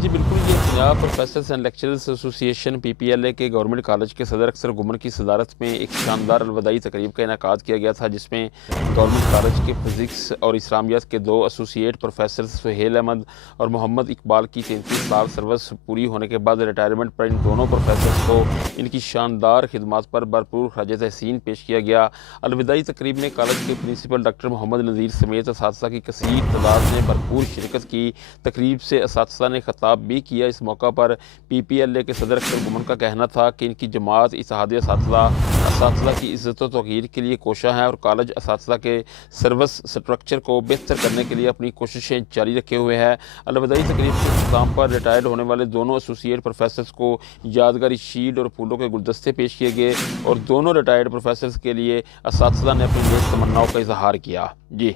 جی بالکل، یہ Punjab professors and lecturers ایسوسی ایشن PPLA کے گورنمنٹ کالج کے صدر اکثر گمن کی صدارت میں ایک شاندار الوداعی تقریب کا انعقاد کیا گیا تھا، جس میں گورنمنٹ کالج کے فزکس اور اسلامیات کے 2 ایسوسیٹ پروفیسرز سہیل احمد اور محمد اقبال کی 33 سال سروس پوری ہونے کے بعد ریٹائرمنٹ پر ان دونوں پروفیسرز کو ان کی شاندار خدمات پر بھرپور خراج تحسین پیش کیا گیا۔ الوداعی تقریب میں کالج کے پرنسپل ڈاکٹر محمد نذیر سمیت اساتذہ کی کثیر تعداد نے بھرپور شرکت کی۔ تقریب سے اساتذہ نے خطاب بھی کیا۔ اس موقع پر PPLA کے صدر اکثر گمن کا کہنا تھا کہ ان کی جماعت اتحاد اساتذہ کی عزت و توقیر کے لیے کوشاں ہے اور کالج اساتذہ کے سروس سٹرکچر کو بہتر کرنے کے لیے اپنی کوششیں جاری رکھے ہوئے ہے۔ الوداعی تقریب کے اختتام پر ریٹائرڈ ہونے والے دونوں ایسوسیٹ پروفیسرز کو یادگاری شیلڈ اور پھولوں کے گلدستے پیش کیے گئے اور دونوں ریٹائرڈ پروفیسرز کے لیے اساتذہ نے اپنی نیک تمناؤں کا اظہار کیا۔ جی